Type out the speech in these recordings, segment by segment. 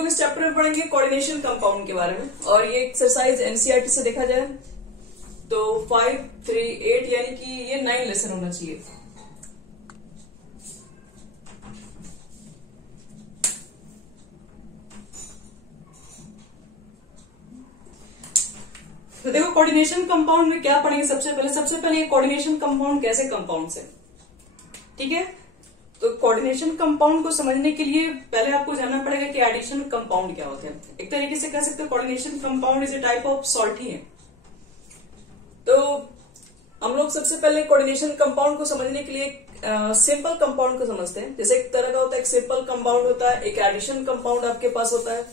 लोग इस चैप्टर में पढ़ेंगे कोऑर्डिनेशन कंपाउंड के बारे में, और ये एक्सरसाइज एनसीईआरटी से देखा जाए तो 5, 3, 8 यानी कि ये 9 लेसन होना चाहिए। तो देखो कोऑर्डिनेशन कंपाउंड में क्या पढ़ेंगे। सबसे पहले कोऑर्डिनेशन कंपाउंड कैसे कंपाउंड से, ठीक है। तो कोऑर्डिनेशन कंपाउंड को समझने के लिए पहले आपको जानना पड़ेगा कि एडिशन कंपाउंड क्या होते हैं। एक तरीके से कह सकते हैं coordination compound is a type of salt ही है। तो हम लोग सबसे पहले कोऑर्डिनेशन कंपाउंड को समझने के लिए सिंपल कंपाउंड को समझते हैं। जैसे एक तरह का होता है, एक सिंपल कंपाउंड होता है, एक एडिशन कंपाउंड आपके पास होता है।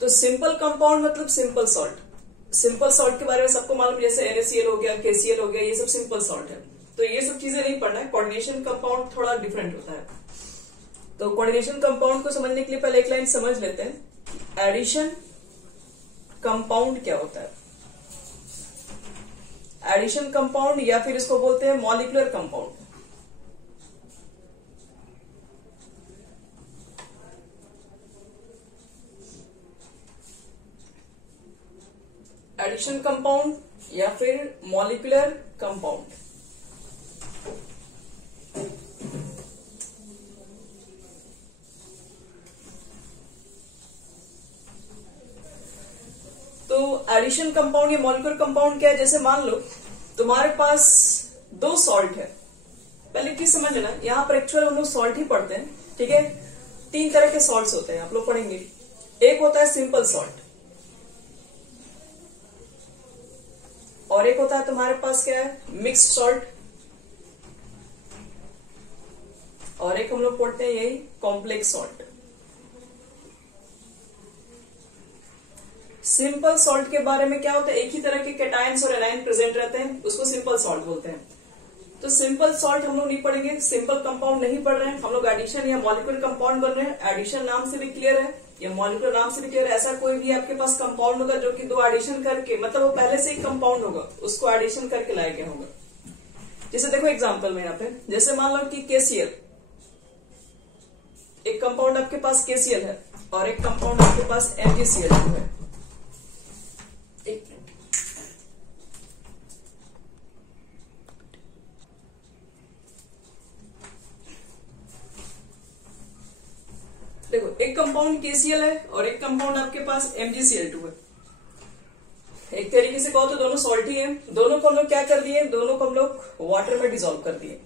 तो सिंपल कंपाउंड मतलब सिंपल सॉल्ट। सिंपल सॉल्ट के बारे में सबको मालूम, जैसे NaCl हो गया, KCl हो गया, ये सब सिंपल सॉल्ट है। तो ये सब चीजें नहीं पढ़ना है। कोऑर्डिनेशन कंपाउंड थोड़ा डिफरेंट होता है। तो कोऑर्डिनेशन कंपाउंड को समझने के लिए पहले एक लाइन समझ लेते हैं। एडिशन कंपाउंड क्या होता है? एडिशन कंपाउंड या फिर इसको बोलते हैं मॉलिक्यूलर कंपाउंड। एडिशन कंपाउंड या फिर मॉलिक्यूलर कंपाउंड। तो एडिशन कंपाउंड या मॉलिक्यूलर कंपाउंड क्या है? जैसे मान लो तुम्हारे पास 2 सॉल्ट है। पहले चीज समझ लेना, यहाँ पर एक्चुअल हम लोग सॉल्ट ही पढ़ते हैं, ठीक है। 3 तरह के सॉल्ट्स होते हैं, आप लोग पढ़ेंगे। एक होता है सिंपल सॉल्ट, और एक होता है तुम्हारे पास क्या है, मिक्स्ड सॉल्ट, और एक हम लोग पढ़ते हैं यही कॉम्प्लेक्स सॉल्ट। सिंपल सॉल्ट के बारे में क्या होता है, एक ही तरह के कैटायंस और एनायन प्रेजेंट रहते हैं, उसको सिंपल सॉल्ट बोलते हैं। तो सिंपल सॉल्ट हम लोग नहीं पढ़ेंगे, सिंपल कंपाउंड नहीं पढ़ रहे हैं हम लोग, एडिशन या मॉलिक्यूलर कंपाउंड बन रहे हैं। एडिशन नाम से भी क्लियर है या मॉलिक्यूलर नाम से भी क्लियर है। ऐसा कोई भी आपके पास कंपाउंड होगा जो कि 2 एडिशन करके, मतलब वो पहले से एक कंपाउंड होगा, उसको एडिशन करके लाया गया होगा। जैसे देखो एग्जाम्पल में यहाँ पे, जैसे मान लो कि KCl, एक कंपाउंड आपके पास KCl है और एक कंपाउंड आपके पास MgCl2 है। एक मिनट, देखो एक कंपाउंड KCl है और एक कंपाउंड आपके पास MgCl2 है। एक तरीके से कहो तो दोनों सॉल्ट ही हैं। दोनों को हम लोग क्या कर दिए, दोनों को हम लोग वाटर में डिसॉल्व कर दिए।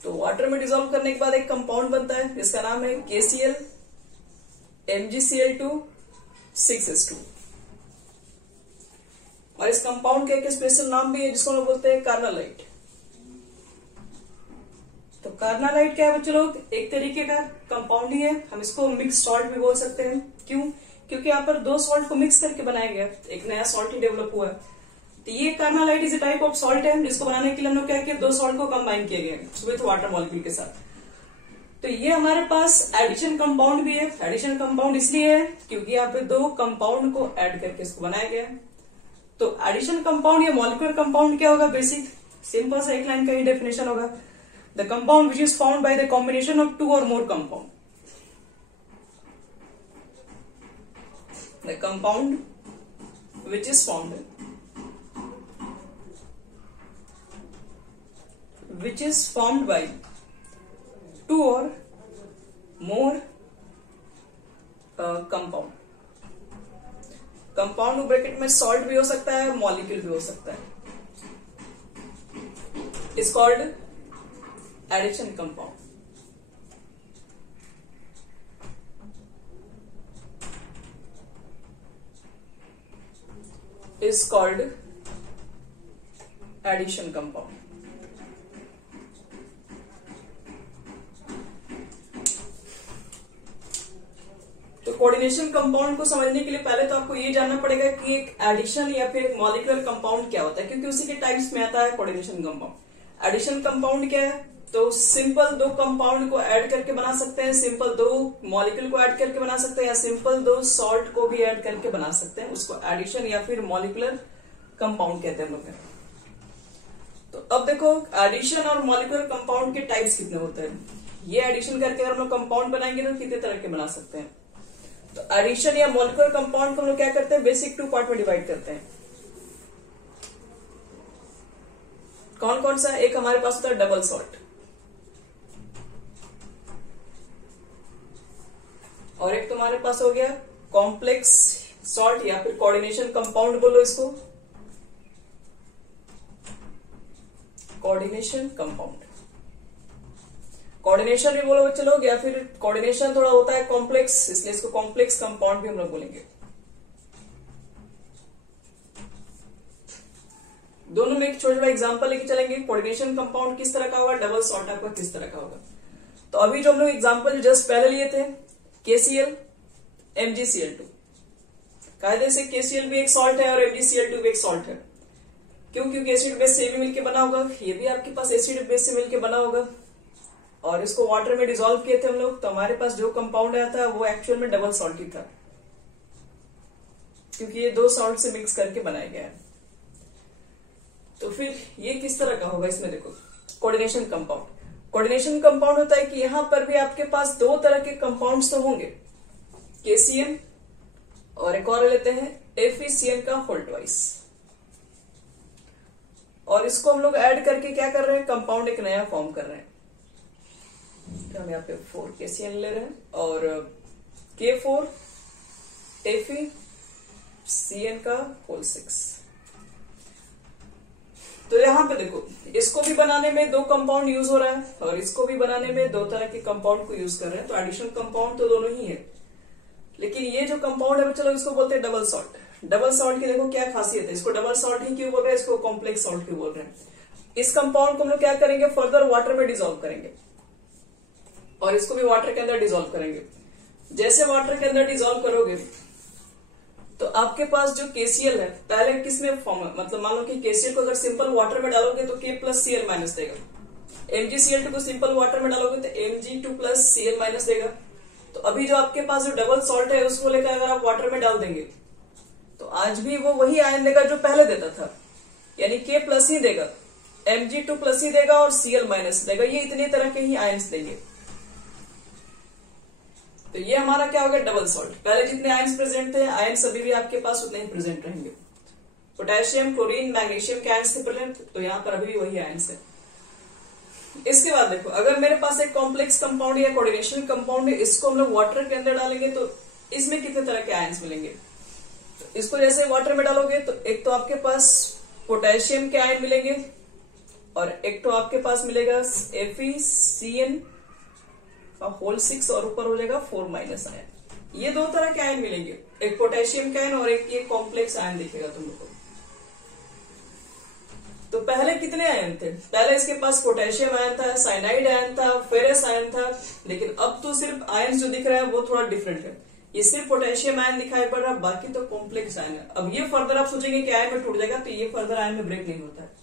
तो वाटर में डिसॉल्व करने के बाद एक कंपाउंड बनता है जिसका नाम है KCl MgCl2 6s2। और इस कंपाउंड का एक स्पेशल नाम भी है जिसको हम लोग बोलते हैं कार्नालाइट। तो कार्नालाइट क्या है बच्चों लोग, एक तरीके का कंपाउंड ही है। हम इसको मिक्स सॉल्ट भी बोल सकते हैं। क्यों? क्योंकि यहाँ पर 2 सॉल्ट को मिक्स करके बनाया गया, एक नया सॉल्ट ही डेवलप हुआ है। तो ये carnallite is a type of salt है जिसको बनाने के लिए हम लोग क्या किया, 2 सॉल्ट को कंबाइन किए गए विथ वाटर मॉलिक्यूल के साथ। तो ये हमारे पास एडिशन कंपाउंड भी है। एडिशन कंपाउंड इसलिए है क्योंकि यहाँ पे 2 कंपाउंड को ऐड करके इसको बनाया गया है। तो एडिशन कंपाउंड या मॉलिक्यूलर कंपाउंड क्या होगा, बेसिक सिंपल सा एक लाइन का ही डेफिनेशन होगा, the compound which is found by the combination of 2 और more compound. The compound which is found which is formed by 2 or more compound। Compound bracket में salt भी हो सकता है, मॉलिक्यूल भी हो सकता है। Is called addition compound. Is called addition compound. तो कोऑर्डिनेशन कंपाउंड को समझने के लिए पहले तो आपको ये जानना पड़ेगा कि एक एडिशन या फिर एक मॉलिक्यूलर कंपाउंड क्या होता है, क्योंकि उसी के टाइप्स में आता है कोऑर्डिनेशन कंपाउंड। एडिशन कंपाउंड क्या है, तो सिंपल 2 कंपाउंड को ऐड करके बना सकते हैं, सिंपल 2 मॉलिक्यूल को ऐड करके बना सकते हैं, या सिंपल 2 सॉल्ट को भी ऐड करके बना सकते हैं। उसको एडिशन या फिर मॉलिक्यूलर कंपाउंड कहते हैं हम लोग। तो अब देखो एडिशन और मॉलिक्यूलर कंपाउंड के टाइप्स कितने होते हैं। ये एडिशन करके अगर हम लोग कंपाउंड बनाएंगे तो कितने तरह के बना सकते हैं। तो एडिशन या मॉलिक्यूलर कंपाउंड को हम लोग क्या करते हैं, बेसिक 2 पार्ट में डिवाइड करते हैं। कौन कौन सा, एक हमारे पास होता है डबल सॉल्ट, और एक तुम्हारे पास हो गया कॉम्प्लेक्स सॉल्ट या फिर कोऑर्डिनेशन कंपाउंड बोलो इसको, कोऑर्डिनेशन कंपाउंड। कोऑर्डिनेशन भी बोलो चलो, या फिर कोऑर्डिनेशन थोड़ा होता है कॉम्प्लेक्स, इसलिए इसको कॉम्प्लेक्स कंपाउंड भी हम लोग बोलेंगे। दोनों में एक छोटा एग्जांपल लेके चलेंगे। कोऑर्डिनेशन कंपाउंड किस तरह का होगा, डबल सॉल्ट आपका किस तरह का होगा। तो अभी जो हम लोग एग्जांपल जो जस्ट पहले लिए थे, KCl MgCl2, कायदे से KCl भी एक सॉल्ट है और MgCl2 भी एक सॉल्ट है। क्यों? क्योंकि एसिड बेस से भी मिलकर बना होगा, ये भी आपके पास एसिड बेस से मिलकर बना होगा, और इसको वाटर में डिसॉल्व किए थे हम लोग, तो हमारे पास जो कंपाउंड आया था वो एक्चुअल में डबल सॉल्ट ही था, क्योंकि ये 2 सॉल्ट से मिक्स करके बनाया गया है। तो फिर ये किस तरह का होगा, इसमें देखो कोऑर्डिनेशन कंपाउंड। कोऑर्डिनेशन कंपाउंड होता है कि यहां पर भी आपके पास 2 तरह के कंपाउंड्स तो होंगे, KCl और एक और लेते हैं FeCl का होल ट्वाइस, और इसको हम लोग ऐड करके क्या कर रहे हैं, कंपाउंड एक नया फॉर्म कर रहे हैं। तो हम यहाँ पे 4 KCl ले रहे हैं और K4 FeCl का होल 6। तो यहां पे देखो, इसको भी बनाने में 2 कंपाउंड यूज हो रहा है और इसको भी बनाने में 2 तरह के कंपाउंड को यूज कर रहे हैं। तो एडिशनल कंपाउंड तो दोनों ही है, लेकिन ये जो कंपाउंड है चलो इसको बोलते हैं डबल सॉल्ट। डबल सॉल्ट की देखो क्या खासियत है, इसको डबल सॉल्ट ही क्यों बोल रहे हैं, इसको कॉम्प्लेक्स सॉल्ट क्यों बोल रहे हैं। इस कंपाउंड को हम लोग क्या करेंगे, फर्दर वाटर में डिसॉल्व करेंगे और इसको भी वाटर के अंदर डिसॉल्व करेंगे। जैसे वाटर के अंदर डिसॉल्व करोगे तो आपके पास जो KCl है पहले किस में फॉर्म है, मतलब मान लो कि KCl को अगर सिंपल वाटर में डालोगे तो K+Cl- देगा, MgCl2 को सिंपल वाटर में डालोगे तो Mg2+Cl- देगा। तो अभी जो आपके पास जो डबल सॉल्ट है उसको लेकर अगर आप वाटर में डाल देंगे तो आज भी वो वही आयन देगा जो पहले देता था, यानी K+ ही देगा, Mg2+ ही देगा और Cl- देगा। ये इतने तरह के ही आयन्स देंगे। तो ये हमारा क्या हो गया, डबल सॉल्ट। पहले जितने आयन्स प्रेजेंट थे, आयन सभी भी आपके पास उतने ही प्रेजेंट रहेंगे। पोटेशियम, क्लोरीन, मैग्नीशियम के आयन्स थे प्रेजेंट, तो यहाँ पर अभी भी वही आयन्स है। इसके बाद देखो, अगर मेरे पास एक कॉम्प्लेक्स कंपाउंड या कोऑर्डिनेशन कंपाउंड है, इसको हम लोग वाटर के अंदर डालेंगे तो इसमें कितने तरह के आयन्स मिलेंगे। तो इसको जैसे वाटर में डालोगे तो एक तो आपके पास पोटेशियम के आयन मिलेंगे और एक तो आपके पास मिलेगा FeCl का होल 6 और ऊपर हो जाएगा 4- आयन। ये 2 तरह के आयन मिलेंगे, एक पोटेशियम का आयन और एक ये कॉम्प्लेक्स आयन दिखेगा तुम लोग को। तो पहले कितने आयन थे, पहले इसके पास पोटेशियम आयन था, साइनाइड आयन था, फेरस आयन था, लेकिन अब तो सिर्फ आयन जो दिख रहा है वो थोड़ा डिफरेंट है। ये सिर्फ पोटेशियम आयन दिखाई पड़ रहा है, बाकी तो कॉम्प्लेक्स आयन है। अब ये फर्दर आप सोचेंगे कि आयन में टूट जाएगा, तो ये फर्दर आयन में ब्रेक नहीं होता है।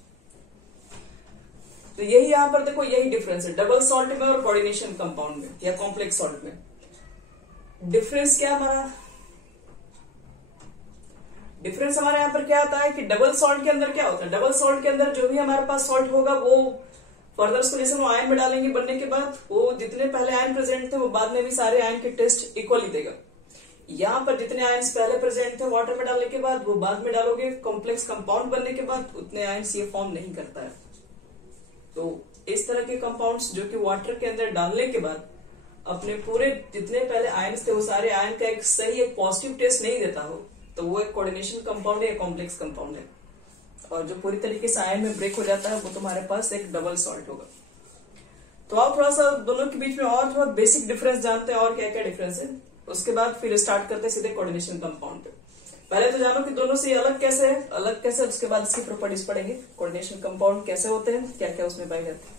तो यही यहां पर देखो, यही डिफरेंस है डबल सॉल्ट में और कोऑर्डिनेशन कंपाउंड में या कॉम्प्लेक्स सॉल्ट में। डिफरेंस क्या हमारा, डिफरेंस हमारे यहाँ पर क्या आता है कि डबल सॉल्ट के अंदर क्या होता है, डबल सॉल्ट के अंदर जो भी हमारे पास सॉल्ट होगा वो फर्दर उसको जैसे वो आयन में डालेंगे बनने के बाद, वो जितने पहले आयन प्रेजेंट थे वो बाद में भी सारे आयन के टेस्ट इक्वली देगा। यहाँ पर जितने आयन्स पहले प्रेजेंट थे वाटर में डालने के बाद, वो बाद में डालोगे कॉम्प्लेक्स कंपाउंड बनने के बाद, उतने आयन्स ये फॉर्म नहीं करता है। तो इस तरह के कंपाउंड्स जो कि वाटर के अंदर डालने के बाद अपने पूरे जितने पहले आयन्स थे वो सारे आयन का एक सही एक पॉजिटिव टेस्ट नहीं देता हो, तो वो एक कोऑर्डिनेशन कंपाउंड है या कॉम्प्लेक्स कंपाउंड है। और जो पूरी तरीके से आयन में ब्रेक हो जाता है वो तुम्हारे पास एक डबल सॉल्ट होगा। तो आप थोड़ा सा दोनों के बीच में और थोड़ा बेसिक डिफरेंस जानते हैं और क्या क्या डिफरेंस है, उसके बाद फिर स्टार्ट करते हैं सीधे कोऑर्डिनेशन कंपाउंड पे। पहले तो जानो कि दोनों से अलग कैसे है, अलग कैसे, उसके बाद इसकी प्रॉपर्टीज पढ़ेंगे, कोऑर्डिनेशन कंपाउंड कैसे होते हैं, क्या क्या उसमें पाए जाते हैं।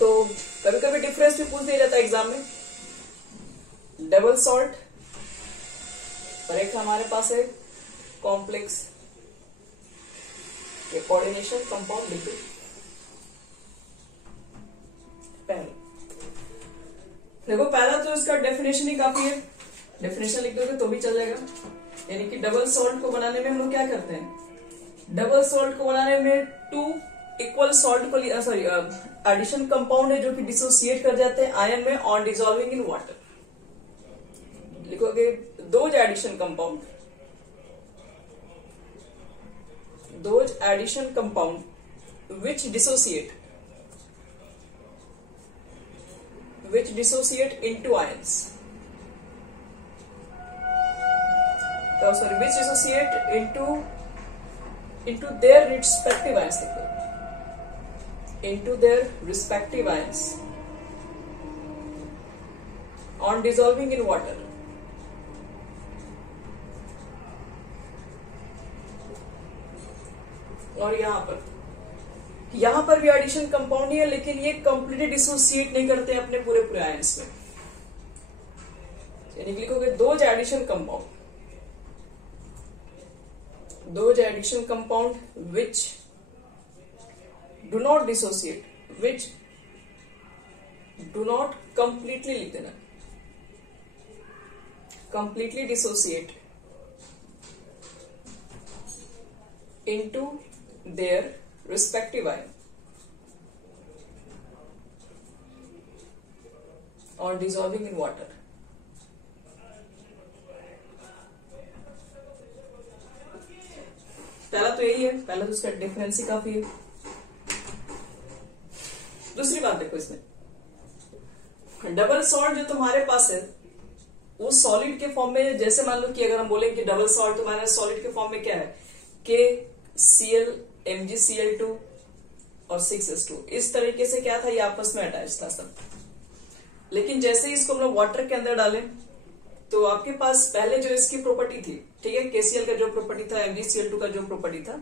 तो कभी कभी डिफरेंस भी पूछ दिया जाता है एग्जाम में, डबल सॉल्ट और एक हमारे पास है कॉम्प्लेक्स ये कोऑर्डिनेशन कंपाउंड लिक्विड। पहले देखो, पहला तो इसका डेफिनेशन ही काफी है, डेफिनेशन लिख दोगे तो भी चल जाएगा। यानी कि डबल सॉल्ट को बनाने में हम लोग क्या करते हैं, डबल सॉल्ट को बनाने में 2 इक्वल सॉल्ट को एडिशन कंपाउंड है जो कि डिसोसिएट कर जाते हैं आयन में ऑन डिसॉल्विंग इन वाटर। लिखोगे those addition compound which dissociate into ions, which dissociate into their respective ions, into their respective ions on dissolving in water। और यहां पर भी एडिशन कंपाउंड ही है, लेकिन ये कंप्लीटली डिसोसिएट नहीं करते अपने पूरे आयंस में। यानी लिखोगे those addition compound which do not dissociate, which do not completely, लिख देना completely dissociate into their respective ion or dissolving in water। पहला तो यही है, पहला तो उसका डिफरेंस ही काफी है। दूसरी बात देखो, इसमें डबल सॉल्ट जो तुम्हारे पास है वो सॉलिड के फॉर्म में, जैसे मान लो कि अगर हम बोले कि डबल सॉल्ट तुम्हारे सॉलिड के फॉर्म में क्या है, KCl MgCl2 और 6H2, इस तरीके से क्या था, ये आपस में अटैच था सब। लेकिन जैसे ही इसको हम लोग वाटर के अंदर डालें तो आपके पास पहले जो इसकी प्रॉपर्टी थी, ठीक है, KCl का जो प्रॉपर्टी था, MgCl2 का जो प्रॉपर्टी था,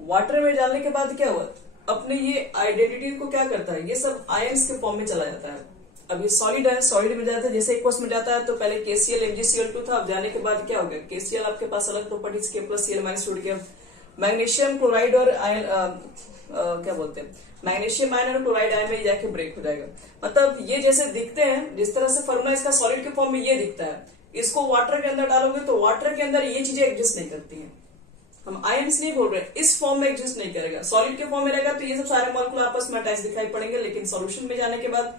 वाटर में डालने के बाद क्या हुआ, अपने ये आइडेंटिटी को क्या करता है, ये सब आयंस के फॉर्म में चला जाता है। अब ये सॉलिड है, सॉलिड में जाता है, जैसे एक्वस में जाता है तो पहले KCl MgCl2 था, अब जाने के बाद क्या हो गया, KCl आपके पास अलग प्रॉपर्टीज K+Cl- जुड़ गया, मैग्नीशियम क्लोराइड और आयन क्या बोलते हैं, मैग्नीशियम आयन और क्लोराइड आयन में जाके ब्रेक हो जाएगा। मतलब ये जैसे दिखते हैं, जिस तरह से फॉर्मूला इसका सॉलिड के फॉर्म में ये दिखता है, इसको वाटर के अंदर डालोगे तो वाटर के अंदर ये चीजें एग्जिस्ट नहीं करती हैं। हम आयंस नहीं बोल रहे, इस फॉर्म में एग्जिस्ट नहीं करेगा। सॉलिड के फॉर्म में रहेगा तो ये सब सारे मॉलिक्यूल आपस में अटैच दिखाई पड़ेंगे, लेकिन सॉल्यूशन में जाने के बाद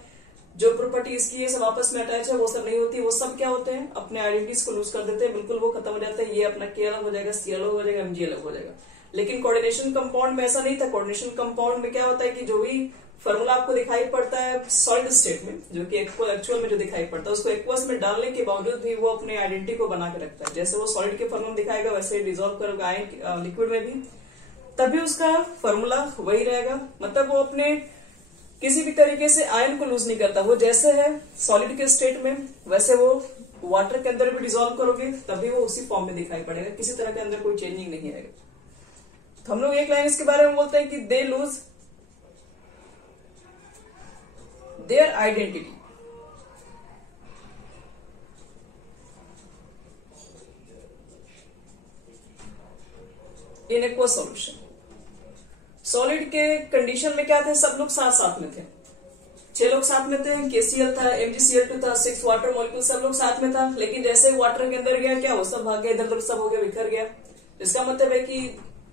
जो प्रॉपर्टी इसकी ये सब आपस में अटैच है वो सब नहीं होती। वो सब क्या होते हैं, अपने आइडेंटिटीज को लूज कर देते हैं, बिल्कुल वो खत्म हो जाता है। ये अपना K अलग हो जाएगा, C अलग हो जाएगा, Mg अलग हो जाएगा। लेकिन कोऑर्डिनेशन कंपाउंड में ऐसा नहीं था। कोऑर्डिनेशन कंपाउंड में क्या होता है कि जो भी फॉर्मूला आपको दिखाई पड़ता है सॉलिड स्टेट में, जो कि एक्चुअल में जो दिखाई पड़ता है, उसको एक्वस में डालने के बावजूद भी वो अपने आइडेंटिटी को बना के रखता है। जैसे वो सॉलिड के फॉर्मूला दिखाएगा वैसे डिजोल्व करेगा लिक्विड में भी, तभी उसका फॉर्मूला वही रहेगा। मतलब वो अपने किसी भी तरीके से आयन को लूज नहीं करता। वो जैसे है सॉलिड के स्टेट में वैसे वो वाटर के अंदर भी डिजोल्व करोगे तभी वो उसी फॉर्म में दिखाई पड़ेगा, किसी तरह के अंदर कोई चेंजिंग नहीं आएगा। तो हम लोग एक लाइन इसके बारे में बोलते हैं कि they lose their identity in aqueous solution. Solid के कंडीशन में क्या थे, सब लोग साथ साथ में थे, 6 लोग साथ में थे, KCl था, MgCl2 था, 6 वाटर मॉलिक्यूल, सब लोग साथ में था। लेकिन जैसे वाटर के अंदर गया क्या, वो सब भाग गया, इधर उधर सब हो गया, बिखर गया। इसका मतलब है कि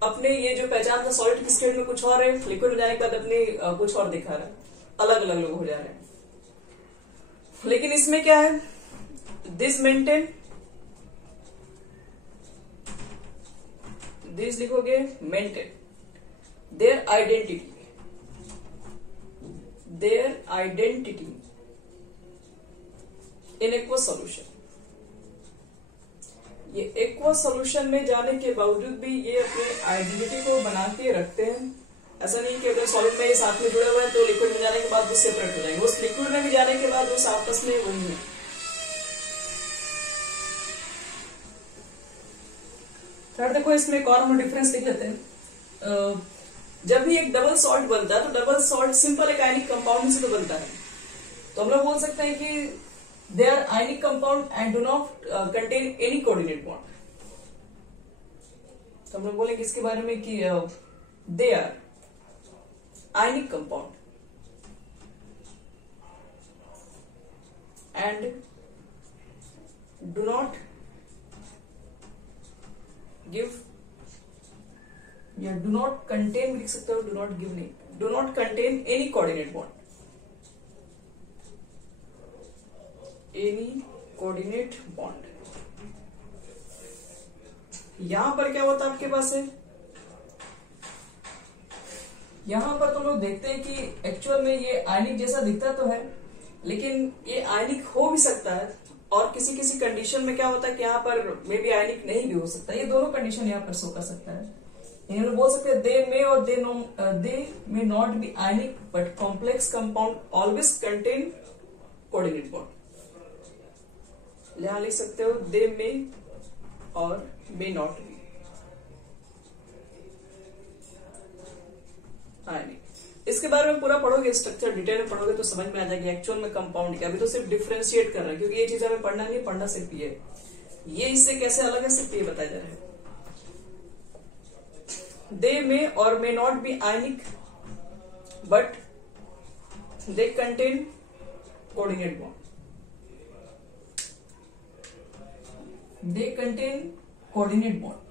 अपने ये जो पहचान था सॉलिड की स्टेट में कुछ और है, लिक्विड हो जाने के बाद अपने कुछ और दिखा रहा है, अलग अलग लोग हो जा रहे हैं। लेकिन इसमें क्या है, दिस मेंटेन, दिस लिखोगे maintain their identity in aqueous solution। ये एक्वस सॉल्यूशन में जाने के बावजूद भी ये अपने आइडेंटिटी को बना के रखते हैं। ऐसा नहीं कि अगर सॉलिड में ये साथ में जुड़े हुए हैं तो लिक्विड में जाने के बाद वो सेपरेट हो जाएंगे, उस लिक्विड में भी जाने के बाद वो आपस में वही है। थर्ड देखो, इसमें एक और हम डिफरेंस लिख लेते हैं। जब भी एक डबल सॉल्ट बनता है तो डबल सॉल्ट सिंपल एक आयनिक कंपाउंड से तो बनता है, तो हम लोग बोल सकते हैं कि they are ionic compound and do not contain any coordinate bond. तो हम लोग बोलेंगे इसके बारे में कि they are ionic compound and do not give या डू नॉट कंटेन भी लिख सकते हो, डू नॉट गिव नहीं, do not contain any coordinate bond, any coordinate bond. यहां पर क्या होता है आपके पास है, यहां पर तो लोग देखते हैं कि एक्चुअल में ये आयनिक जैसा दिखता तो है, लेकिन ये आयनिक हो भी सकता है, और किसी किसी कंडीशन में क्या होता है कि यहाँ पर मे बी आयनिक नहीं भी हो सकता। ये दोनों कंडीशन यहाँ पर शो कर सकता है। इन्हें बोल सकते हैं दे मे और they may not be ionic but complex compound always contain coordinate bond. यहां लिख सकते हो दे मे और मे नॉट बी आयनिक। इसके बारे में पूरा पढ़ोगे, स्ट्रक्चर डिटेल में पढ़ोगे तो समझ में आ जाएगी एक्चुअल में कंपाउंड क्या। अभी तो सिर्फ डिफरेंशिएट कर रहा है, क्योंकि ये चीज हमें पढ़ना नहीं है, पढ़ना सिर्फ ये इससे कैसे अलग है सिर्फ ये बताया जा रहा है। दे मे और मे not be ionic but they contain coordinate bond, they contain coordinate bond.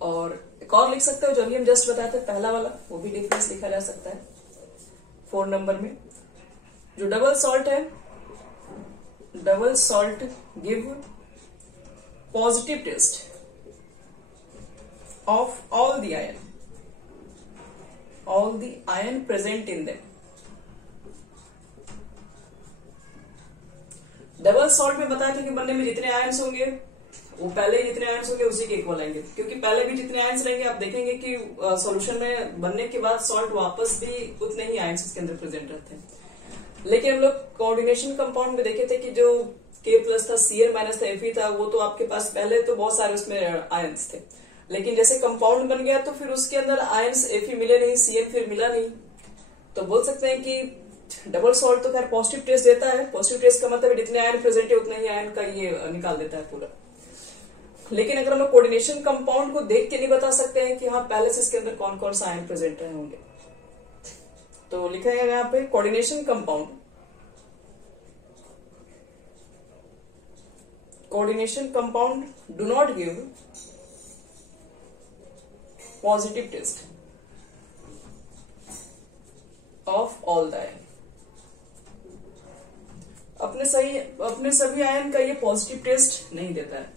और एक और लिख सकते हो जो अभी हम जस्ट बताए थे पहला वाला, वो भी डिफरेंस लिखा जा सकता है 4 नंबर में। जो डबल सॉल्ट है, double salt give positive test of all the ion present in them. Double salt में बताया था कि बनने में जितने आयन्स होंगे वो पहले जितने आयन्स होंगे उसी के इक्वल आएंगे, क्योंकि पहले भी जितने आयन्स रहेंगे आप देखेंगे कि सॉल्यूशन में बनने के बाद सॉल्ट वापस भी उतने ही आयन्स इसके अंदर प्रेजेंट रहते हैं। लेकिन हम लोग कोऑर्डिनेशन कंपाउंड में देखे थे कि जो K प्लस था, Cl माइनस था, Fe था, वो तो आपके पास पहले तो बहुत सारे उसमें आयन्स थे, लेकिन जैसे कंपाउंड बन गया तो फिर उसके अंदर आयन्स Fe मिले नहीं, Cl फिर मिला नहीं, तो बोल सकते हैं कि डबल सॉल्ट तो खैर पॉजिटिव टेस्ट देता है। पॉजिटिव टेस्ट का मतलब जितने आयन प्रेजेंट है उतने ही आयन का ये निकाल देता है पूरा। लेकिन अगर हम लोग कोऑर्डिनेशन कंपाउंड को देख के नहीं बता सकते हैं कि हाँ पहले से इसके अंदर कौन कौन सा आयन प्रेजेंट रहे होंगे, तो लिखा है यहाँ पे coordination compound, coordination compound do not give positive test of all the ion. अपने सभी आयन का ये पॉजिटिव टेस्ट नहीं देता है।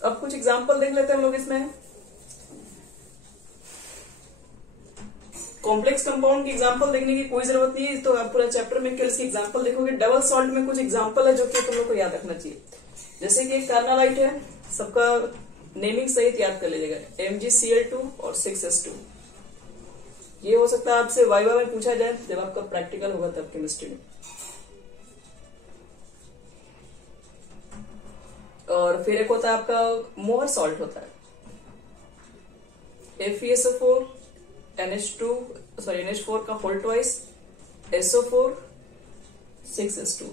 अब कुछ एग्जांपल देख लेते हैं हम लोग इसमें। कॉम्प्लेक्स कंपाउंड की एग्जांपल देखने की कोई जरूरत नहीं है, तो आप पूरा चैप्टर में केवल इसकी एग्जांपल देखोगे। डबल सॉल्ट में कुछ एग्जांपल है जो कि तुम लोग को याद रखना चाहिए, जैसे कि कार्नालाइट है, सबका नेमिंग सहित याद कर लीजिएगा, MgCl2 और 6s2। ये हो सकता है आपसे वाइवा में पूछा जाए जब आपका प्रैक्टिकल होगा तब केमिस्ट्री में। और फिर एक होता है आपका मोहर सॉल्ट होता है, FeSO4 NH4 का होल ट्वाइस, SO4 6s2,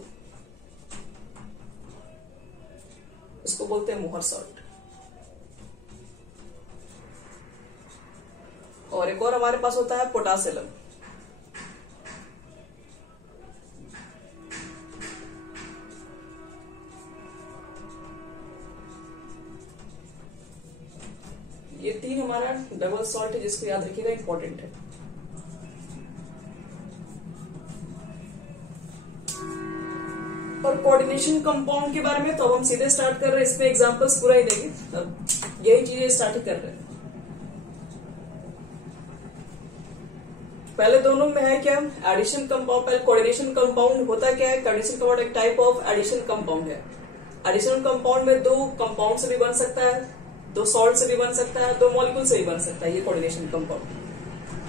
इसको बोलते हैं मोहर सॉल्ट। और एक और हमारे पास होता है पोटासिलम, ये 3 हमारा डबल सॉल्ट है जिसको याद रखिएगा, इंपॉर्टेंट है। और कोऑर्डिनेशन कंपाउंड के बारे में तो अब हम सीधे स्टार्ट कर रहे हैं, इसमें एग्जांपल्स पूरा ही देंगे, अब यही चीजें स्टार्ट कर रहे हैं। पहले दोनों में है क्या, एडिशन कंपाउंड। पहले कोऑर्डिनेशन कंपाउंड होता क्या है, कोऑर्डिनेशन कंपाउंड एक टाइप ऑफ एडिशन कंपाउंड है। एडिशन कंपाउंड में 2 कंपाउंड से भी बन सकता है, 2 सॉल्ट से भी बन सकता है, 2 मॉलिक्यूल से भी बन सकता है, ये कोऑर्डिनेशन कंपाउंड।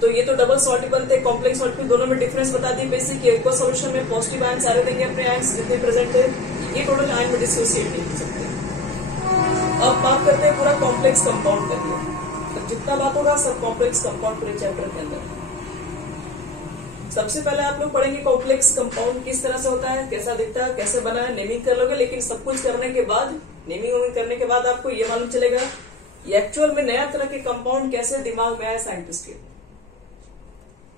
तो ये तो डबल सॉल्ट ही बनते हैं। कॉम्प्लेक्स सॉल्ट में दोनों में डिफरेंस बता दी बेसिक, एक सॉल्यूशन में पॉजिटिव आयन सारे देंगे अपने आयन जितने प्रेजेंट है, ये टोटल आयन में डिसोसिएट नहीं हो सकते। अब बात करते हैं पूरा कॉम्प्लेक्स कंपाउंड का दिया, तो जितना बात होगा सब कॉम्प्लेक्स कंपाउंड पूरे चैप्टर के अंदर। सबसे पहले आप लोग पढ़ेंगे कॉम्प्लेक्स कंपाउंड किस तरह से होता है, कैसा दिखता है, कैसे बना है, नेमिंग कर लोगे। लेकिन सब कुछ करने के बाद, नेमिंग करने के बाद आपको ये मालूम चलेगा ये एक्चुअल में नया तरह के कंपाउंड कैसे दिमाग में आया साइंटिस्ट के।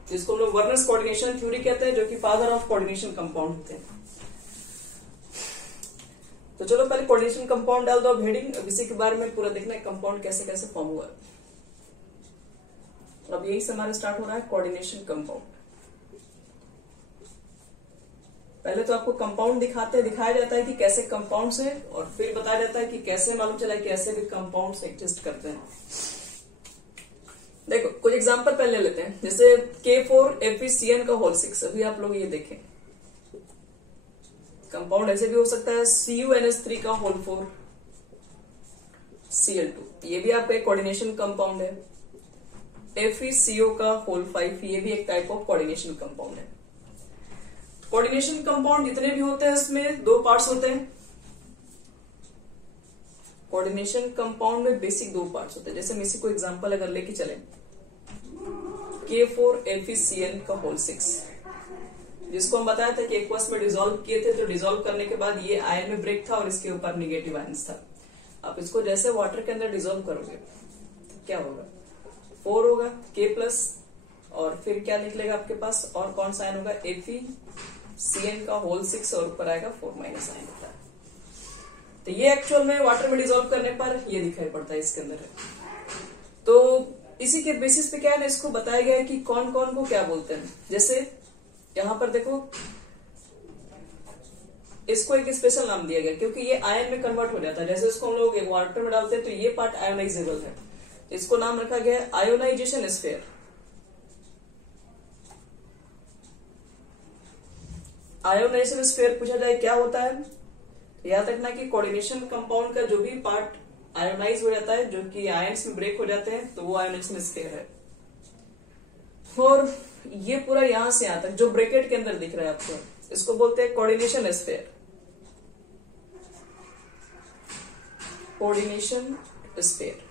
जिसको हम लोग वर्नर्स कोऑर्डिनेशन थ्योरी कहते हैं, जो कि फादर ऑफ कोऑर्डिनेशन कंपाउंड होते हैं। तो चलो पहले कोऑर्डिनेशन कंपाउंड डाल दो अब हेडिंग। अब इसी के बारे में पूरा देखना है कंपाउंड कैसे कैसे फॉर्म हुआ। अब यही से हमारा स्टार्ट हो रहा है कोऑर्डिनेशन कंपाउंड। पहले तो आपको कंपाउंड दिखाया जाता है कि कैसे कंपाउंड्स है, और फिर बताया जाता है कि कैसे मालूम चला कि ऐसे भी कंपाउंड्स एग्जिस्ट करते हैं। देखो कुछ एग्जांपल पहले लेते हैं, जैसे K4FeCN का होल 6। अभी आप लोग ये देखें, कंपाउंड ऐसे भी हो सकता है CuNH3 का होल 4 Cl2, ये भी आपका एक कोऑर्डिनेशन कंपाउंड है। FeCO का होल 5, ये भी एक टाइप ऑफ कोऑर्डिनेशन कंपाउंड है। कोऑर्डिनेशन कंपाउंड जितने भी होते हैं इसमें दो पार्ट्स होते हैं। कोऑर्डिनेशन कंपाउंड में बेसिक दो पार्ट्स होते हैं। जैसे हम इसी को एग्जांपल अगर लेके चले, K4FeCN का होल 6, जिसको हम बताया था कि एक्वस में डिसॉल्व किए थे, तो डिसॉल्व करने के बाद ये आयन में ब्रेक था और इसके ऊपर नेगेटिव आयंस था। आप इसको जैसे वाटर के अंदर डिसॉल्व करोगे तो क्या होगा, 4 होगा K+, और फिर क्या निकलेगा आपके पास, और कौन सा आयन होगा, FeCN का होल 6, और ऊपर आएगा 4- आयन होता है। तो ये एक्चुअल में वाटर में डिसॉल्व करने पर ये दिखाई पड़ता है इसके अंदर है। तो इसी के बेसिस पे क्या है ना, इसको बताया गया है कि कौन कौन को क्या बोलते हैं। जैसे यहां पर देखो, इसको एक स्पेशल नाम दिया गया क्योंकि ये आयन में कन्वर्ट हो जाता है। जैसे इसको हम लोग वाटर में डालते हैं तो ये पार्ट आयोनाइजेबल है, इसको नाम रखा गया है आयोनाइजेशन स्फीयर। आयोनाइजेशन स्फीयर पूछा जाए क्या होता है, याद रखना कि कोऑर्डिनेशन कंपाउंड का जो भी पार्ट आयोनाइज हो जाता है, जो कि आयंस में ब्रेक हो जाते हैं, तो वो आयोनाइजेशन स्फीयर है। और ये पूरा यहां से यहां तक जो ब्रैकेट के अंदर दिख रहा है आपको, इसको बोलते हैं कोऑर्डिनेशन स्फीयर। Coordination sphere.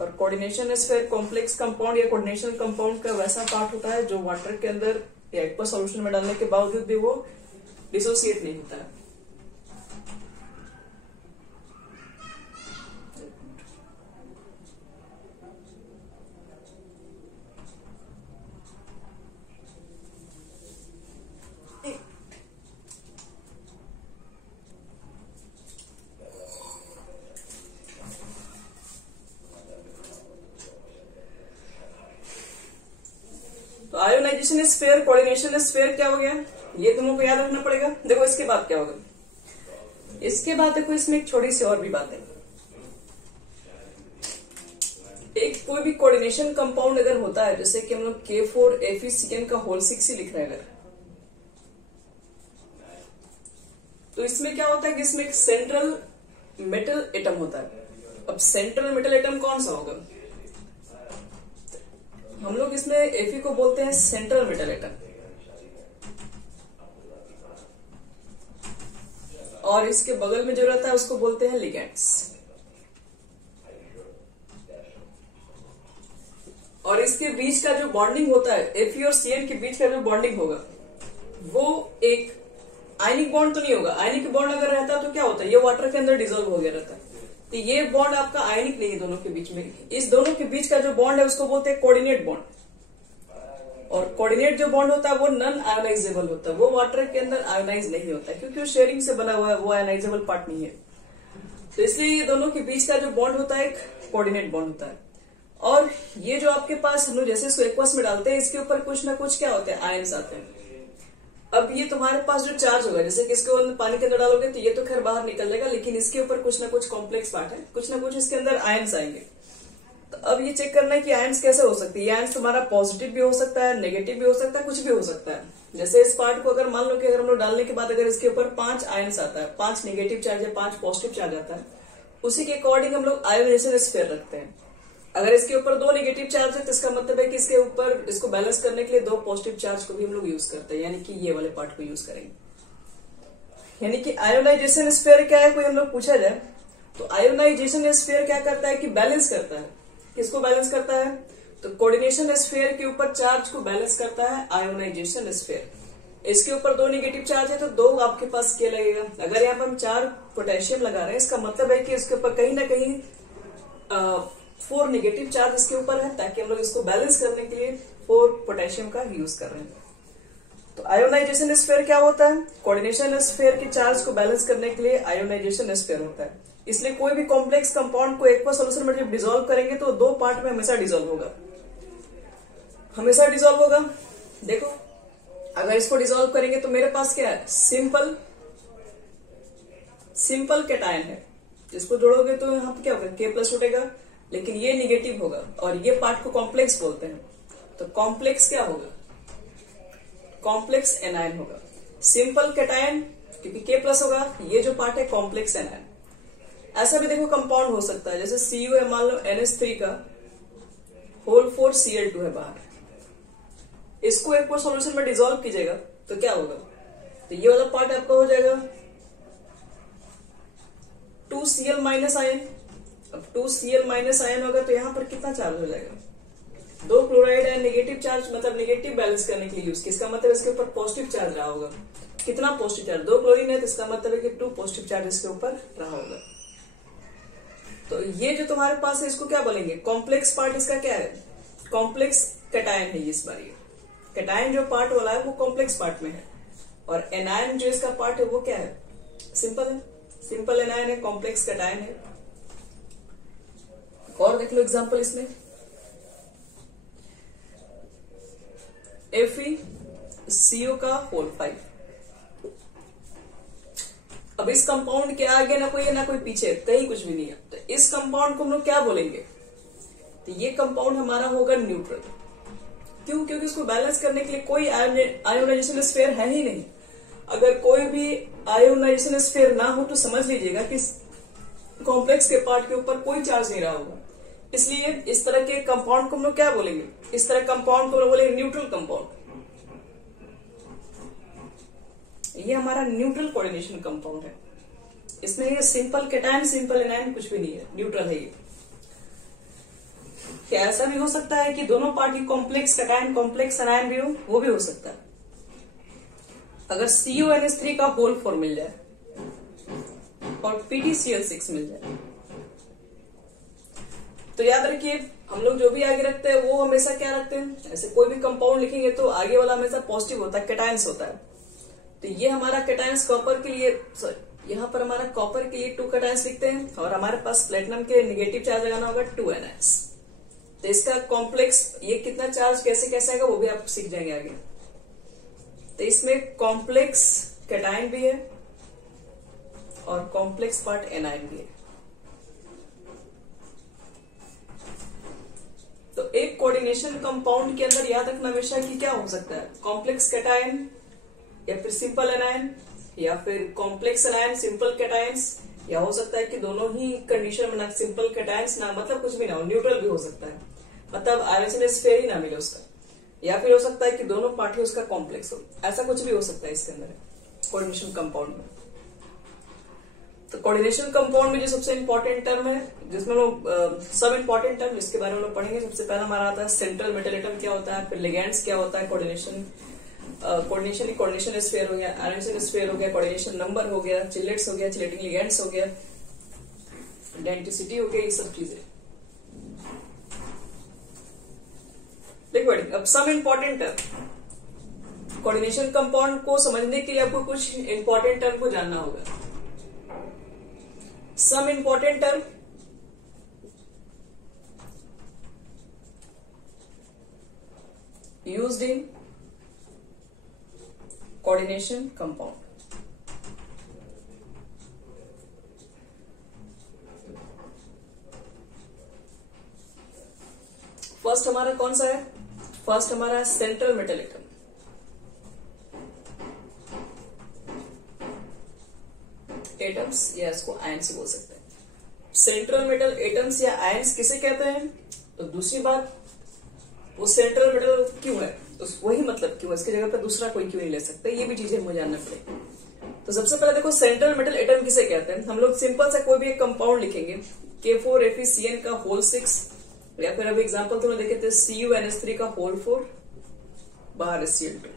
और कोऑर्डिनेशन स्फीयर कॉम्प्लेक्स कंपाउंड या कोऑर्डिनेशन कंपाउंड का वैसा पार्ट होता है जो वाटर के अंदर या एक्वस सॉल्यूशन में डालने के बावजूद भी वो डिसोसिएट नहीं होता है। तो आयोनाइजेशन स्फीयर, कोऑर्डिनेशन स्फीयर क्या हो गया, ये तुमको याद रखना पड़ेगा। देखो इसके बाद क्या होगा, इसके बाद देखो इसमें एक छोटी सी और भी बात है। एक कोई भी कोऑर्डिनेशन कंपाउंड अगर होता है, जैसे कि हम लोग K4FeCN का होल 6 ही लिख रहे हैं अगर, तो इसमें क्या होता है कि इसमें एक सेंट्रल मेटल एटम होता है। अब सेंट्रल मेटल एटम कौन सा होगा, हम लोग इसमें Fe को बोलते हैं सेंट्रल मेटल एटम, और इसके बगल में जो रहता है उसको बोलते हैं लिगेंड्स। और इसके बीच का जो बॉन्डिंग होता है, Fe और Cn के बीच का जो बॉन्डिंग होगा, वो एक आयनिक बॉन्ड तो नहीं होगा। आयनिक बॉन्ड अगर रहता तो क्या होता है, ये वाटर के अंदर डिसॉल्व हो गया रहता है। तो ये बॉन्ड आपका आयनिक नहीं है दोनों के बीच में। इस दोनों के बीच का जो बॉन्ड है उसको बोलते हैं कोऑर्डिनेट बॉन्ड। और कोऑर्डिनेट जो बॉन्ड होता है वो नॉन आयोनाइजेबल होता है, वो वाटर के अंदर आयोनाइज नहीं होता है क्योंकि वो शेयरिंग से बना हुआ है, वो आयोनाइजेबल पार्ट नहीं है। तो इसलिए ये दोनों के बीच का जो बॉन्ड होता है एक कोऑर्डिनेट बॉन्ड होता है। और ये जो आपके पास हम लोग जैसे इसको एक्वस में डालते हैं, इसके ऊपर कुछ ना कुछ क्या होते हैं, आयंस आते हैं। अब ये तुम्हारे पास जो चार्ज होगा, जैसे कि इसको पानी के अंदर डालोगे तो ये तो खैर बाहर निकल जाएगा, लेकिन इसके ऊपर कुछ ना कुछ कॉम्प्लेक्स पार्ट है, कुछ ना कुछ इसके अंदर आयंस आएंगे। तो अब ये चेक करना है कि आयंस कैसे हो सकती है। आयंस तुम्हारा पॉजिटिव भी हो सकता है, नेगेटिव भी हो सकता है, कुछ भी हो सकता है। जैसे इस पार्ट को अगर मान लो कि अगर हम लोग डालने के बाद अगर इसके ऊपर 5 आयंस आता है, 5 नेगेटिव चार्ज है, 5 पॉजिटिव चार्ज आता है, उसी के अकॉर्डिंग हम लोग आयोनाइजेशन स्फीयर रखते हैं। अगर इसके ऊपर 2 नेगेटिव चार्ज है तो इसका मतलब है कि इसके ऊपर इसको बैलेंस करने के लिए 2 पॉजिटिव चार्ज को भी हम लोग यूज करते हैं, यानी कि ये वाले पार्ट को यूज करेंगे। यानी कि आयोनाइजेशन स्फीयर क्या है, कोई हम लोग पूछा जाए तो आयोनाइजेशन स्फीयर क्या करता है कि बैलेंस करता है। किसको बैलेंस करता है, तो कोऑर्डिनेशन स्फीयर के ऊपर चार्ज को बैलेंस करता है आयोनाइजेशन स्फीयर। इसके ऊपर 2 नेगेटिव चार्ज है तो 2 आपके पास क्या लगेगा। अगर यहाँ पर हम 4 पोटेशियम लगा रहे हैं, इसका मतलब है कि इसके ऊपर कहीं ना कहीं 4 नेगेटिव चार्ज इसके ऊपर है, ताकि हम लोग इसको बैलेंस करने के लिए 4 पोटेशियम का यूज कर रहे हैं। तो आयोनाइजेशन स्फीयर क्या होता है? कोऑर्डिनेशन स्फीयर के चार्ज को बैलेंस करने के लिए आयोनाइजेशन स्फीयर होता है। इसलिए कोई भी कॉम्प्लेक्स कंपाउंड को एक्वा सोल्यूशन में जब डिसॉल्व करेंगे तो 2 पार्ट में हमेशा डिसॉल्व होगा, हमेशा डिसॉल्व होगा। देखो अगर इसको डिसॉल्व करेंगे तो मेरे पास क्या है? सिंपल कैटायन है। इसको जोड़ोगे तो यहाँ पे क्या होगा? K+ उठेगा, लेकिन ये निगेटिव होगा और ये पार्ट को कॉम्प्लेक्स बोलते हैं। तो कॉम्प्लेक्स क्या होगा? कॉम्प्लेक्स एनायन होगा। सिंपल कैटायन क्योंकि K+ होगा, ये जो पार्ट है कॉम्प्लेक्स एनायन। ऐसा भी देखो कंपाउंड हो सकता है, जैसे Cu है, मान लो NH3 का होल 4 Cl2 है बाहर, इसको एक्वा सॉल्यूशन में डिसॉल्व कीजिएगा तो क्या होगा? तो ये वाला पार्ट आपका हो जाएगा 2Cl- आयन। अब 2Cl- आयन होगा तो यहां पर कितना चार्ज हो जाएगा? 2 क्लोराइड है, नेगेटिव चार्ज मतलब नेगेटिव बैलेंस करने के लिए यूज किया, इसका मतलब इसके ऊपर पॉजिटिव चार्ज रहा होगा। कितना पॉजिटिव चार्ज? 2 क्लोरीन है तो इसका मतलब है कि 2 पॉजिटिव चार्ज इसके ऊपर रहा होगा। तो ये जो तुम्हारे पास है इसको क्या बोलेंगे? कॉम्प्लेक्स पार्ट इसका क्या है? कॉम्प्लेक्स कैटायन है। इस बार ये कैटायन जो पार्ट वाला है वो कॉम्प्लेक्स पार्ट में है, और एनायन जो इसका पार्ट है वो क्या है? सिंपल है, सिंपल एनायन है, कॉम्प्लेक्स कैटायन है। और देख लो एग्जांपल इसमें, FeCO का होल 5। अब इस कंपाउंड के आगे ना कोई है ना कोई पीछे, कहीं कुछ भी नहीं है, तो इस कंपाउंड को हम लोग क्या बोलेंगे? तो ये कंपाउंड हमारा होगा न्यूट्रल। क्यों? क्योंकि इसको बैलेंस करने के लिए कोई आयोनाइजेशन स्फीयर है ही नहीं। अगर कोई भी आयोनाइजेशन स्फीयर ना हो तो समझ लीजिएगा कि कॉम्प्लेक्स के पार्ट के ऊपर कोई चार्ज नहीं रहा होगा। इसलिए इस तरह के कंपाउंड को हम लोग क्या बोलेंगे? इस तरह कंपाउंड को हम लोग बोलेंगे न्यूट्रल कंपाउंड। ये हमारा न्यूट्रल कोऑर्डिनेशन कंपाउंड है। इसमें ये सिंपल कैटायन सिंपल एनायन कुछ भी नहीं है, न्यूट्रल है ये। क्या ऐसा भी हो सकता है कि दोनों party complex cation complex anion भी हो? वो भी हो सकता है। अगर CuNH3 का होल 4 मिल जाए और PtCl6 मिल जाए तो याद रखिए हम लोग जो भी आगे रखते हैं वो हमेशा क्या रखते हैं? ऐसे कोई भी कंपाउंड लिखेंगे तो आगे वाला हमेशा पॉजिटिव होता है, कैटायंस होता है। तो ये हमारा कैटायंस कॉपर के लिए, सॉरी यहाँ पर हमारा कॉपर के लिए 2 कैटायंस लिखते हैं, और हमारे पास प्लेटिनम के नेगेटिव चार्ज लगाना होगा 2 एनायंस। तो इसका कॉम्प्लेक्स ये कितना चार्ज कैसे कैसे आएगा वो भी आप सीख जाएंगे आगे। तो इसमें कॉम्प्लेक्स कैटायन भी है और कॉम्प्लेक्स पार्ट एनायन भी है। तो एक कोऑर्डिनेशन कंपाउंड के अंदर याद रखना हमेशा कि क्या हो सकता है? कॉम्प्लेक्स कैटायन या फिर सिंपल एनायन, या फिर कॉम्प्लेक्स एनायन सिंपल कैटायंस, या हो सकता है कि दोनों ही कंडीशन में ना सिंपल कैटायंस ना मतलब कुछ भी ना हो, न्यूट्रल भी हो सकता है, मतलब आयोनाइजेशन स्फीयर ही ना मिले उसका, या फिर हो सकता है कि दोनों पार्टी उसका कॉम्प्लेक्स हो। ऐसा कुछ भी हो सकता है इसके अंदर कोऑर्डिनेशन कंपाउंड में। तो कोऑर्डिनेशन कंपाउंड में जो सबसे इंपॉर्टेंट टर्म है, जिसमें लोग सब इंपॉर्टेंट टर्म जिसके बारे में लोग पढ़ेंगे, सबसे पहला हमारा आता है सेंट्रल मेटल एटम क्या होता है, फिर लिगेंड्स क्या होता है, कोऑर्डिनेशन स्फीयर हो गया, आयोनाइजेशन स्फीयर हो गया, कोऑर्डिनेशन नंबर हो गया, चिलेट्स हो गया, चिलेटिंग लिगेंड्स हो गया, डेंसिटी हो गया, ये सब चीजें। देखो अब some important term, coordination compound को समझने के लिए आपको कुछ इंपॉर्टेंट टर्म को जानना होगा। Some important term used in coordination compound. First हमारा कौन सा है? फर्स्ट हमारा सेंट्रल मेटल एटम। एटम्स या इसको आयन्स बोल सकते हैं। सेंट्रल मेटल एटम्स या आयन्स किसे कहते हैं? तो दूसरी बात, वो सेंट्रल मेटल क्यों है, तो वही मतलब क्यों, इसकी जगह पर दूसरा कोई क्यों नहीं ले सकते, ये भी चीजें मुझे जानना पड़ेगी। तो सबसे पहले देखो सेंट्रल मेटल एटम किसे कहते हैं। हम लोग सिंपल सा कोई भी एक कंपाउंड लिखेंगे, K4FeCN का होल 6, या फिर अभी एग्जांपल तुमने देखे थे CuNH3 का होल 4 बाहर Cl2।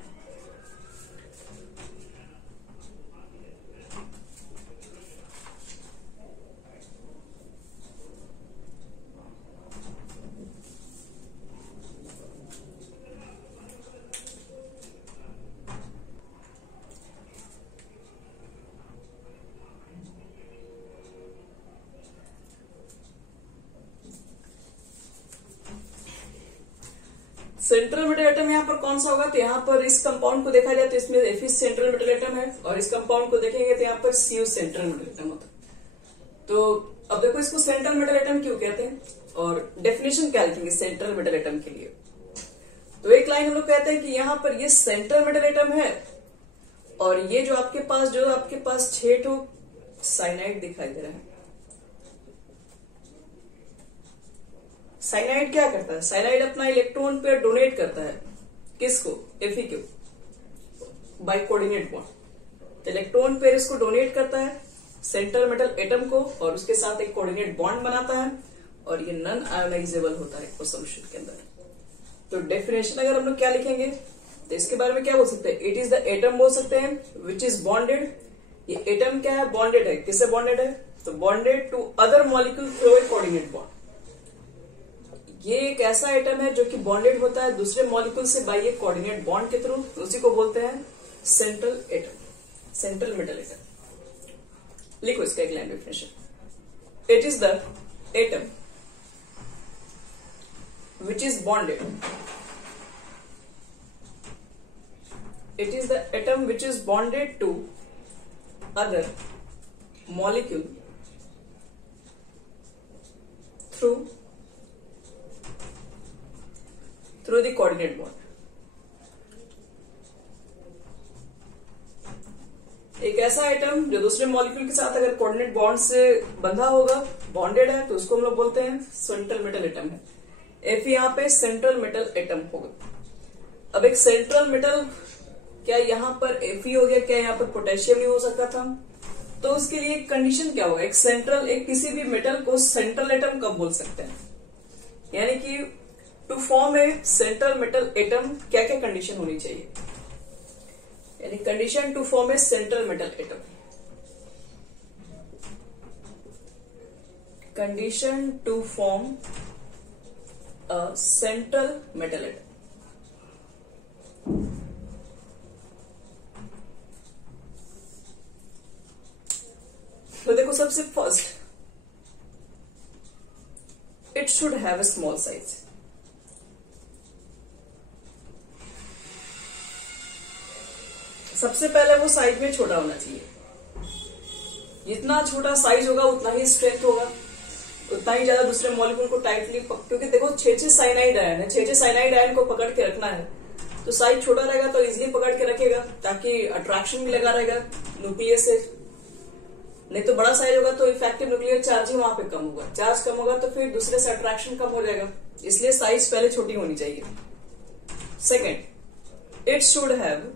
सेंट्रल मेटल एटम यहाँ पर कौन सा होगा, तो यहाँ पर इस कंपाउंड को देखा जाए तो इसमें Fe सेंट्रल मेटल एटम है, और इस कंपाउंड को देखेंगे तो यहाँ पर Cu सेंट्रल मेटल एटम होता है। तो अब देखो इसको सेंट्रल मेटल एटम क्यों कहते हैं, और डेफिनेशन क्या लिखेंगे सेंट्रल मेटल एटम के लिए। तो एक लाइन हम लोग कहते हैं कि यहाँ पर ये सेंट्रल मेटल एटम है, और ये जो आपके पास 6 ठो साइनाइड दिखाई दे रहा है। साइनाइड क्या करता है, साइनाइड अपना इलेक्ट्रॉन पेयर डोनेट करता है, किसको, Fe को, by coordinate bond. Electron pair इसको डोनेट करता है सेंट्रल मेटल एटम को, और उसके साथ एक कोऑर्डिनेट बॉन्ड बनाता है, और ये नॉन आयोनाइजेबल होता है उस सॉल्यूशन के अंदर। तो डेफिनेशन अगर हम लोग क्या लिखेंगे तो इसके बारे में क्या बोल सकते हैं, इट इज द एटम बोल सकते हैं विच इज बॉन्डेड। ये एटम क्या है, बॉन्डेड है, किससे बॉन्डेड है, तो bonded to other molecule through a coordinate bond. ये एक ऐसा एटम है जो कि बॉन्डेड होता है दूसरे मॉलिक्यूल से बाय ए कोऑर्डिनेट बॉन्ड के थ्रू, उसी को बोलते हैं central atom, central metal atom. लिखो इसका एक line definition, it is the atom which is bonded, it is the atom which is bonded to other molecule through the coordinate bond। एक ऐसा एटम जो दूसरे मॉलिक्यूल के साथ अगर कोऑर्डिनेट बॉन्ड से बंधा होगा, बॉन्डेड है, तो उसको हम लोग बोलते हैं सेंट्रल मेटल एटम है। Fe यहाँ पे सेंट्रल मेटल एटम होगा। अब एक सेंट्रल मेटल, क्या यहाँ पर Fe हो गया, क्या यहाँ पर पोटेशियम नहीं हो सकता था, तो उसके लिए कंडीशन क्या होगा, एक किसी भी मेटल को सेंट्रल एटम कब बोल सकते हैं, यानी कि to form a central metal atom क्या क्या कंडीशन होनी चाहिए, यानी condition to form a central metal atom, condition to form central metal atom. तो देखो सबसे first, it should have a small size. सबसे पहले वो साइज में छोटा होना चाहिए, जितना छोटा साइज होगा उतना ही स्ट्रेंथ होगा, उतना ही ज्यादा दूसरे मॉलिक्यूल को टाइटली, क्योंकि देखो 6 साइनाइड आयन है, 6 साइनाइड आयन को पकड़ के रखना है, तो साइज छोटा रहेगा तो इजिली पकड़ के रखेगा, ताकि अट्रैक्शन भी लगा रहेगा न्यूक्लियस से। नहीं तो बड़ा साइज होगा तो इफेक्टिव न्यूक्लियर चार्ज ही वहां पे कम होगा, चार्ज कम होगा तो फिर दूसरे से अट्रैक्शन कम हो जाएगा, इसलिए साइज पहले छोटी होनी चाहिए। Second, it should have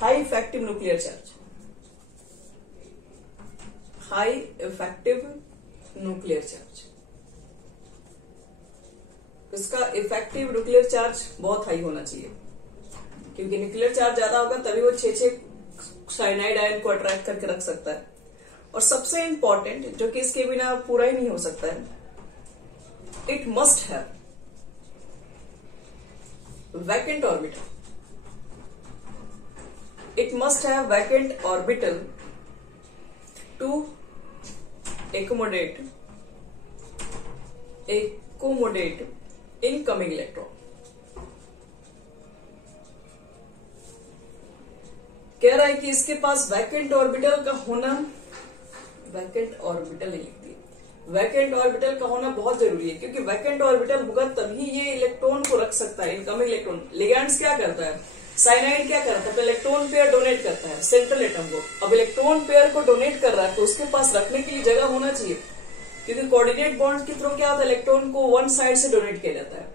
high effective nuclear charge, high effective nuclear charge. इसका इफेक्टिव न्यूक्लियर चार्ज बहुत हाई होना चाहिए, क्योंकि न्यूक्लियर चार्ज ज्यादा होगा तभी वो 6 साइनाइड आयन को अट्रैक्ट करके रख सकता है। और सबसे इंपॉर्टेंट, जो कि इसके बिना पूरा ही नहीं हो सकता है, it must have vacant orbital, it must have vacant orbital to accommodate incoming electron। कह रहा है कि इसके पास वैकेंट ऑर्बिटल का होना, वैकेंट ऑर्बिटल लिख दिए, वैकेंट ऑर्बिटल का होना बहुत जरूरी है, क्योंकि वैकेंट ऑर्बिटल होगा तभी ये इलेक्ट्रॉन को रख सकता है, इनकमिंग इलेक्ट्रॉन। लिगैंड्स क्या करता है, साइनाइड क्या करता है, इलेक्ट्रॉन पेयर डोनेट करता है सेंट्रल एटम को। अब इलेक्ट्रॉन पेयर को डोनेट कर रहा है तो उसके पास रखने के लिए जगह होना चाहिए, क्योंकि कोऑर्डिनेट बॉन्ड के थ्रू क्या होता है, इलेक्ट्रॉन को वन साइड से डोनेट किया जाता है।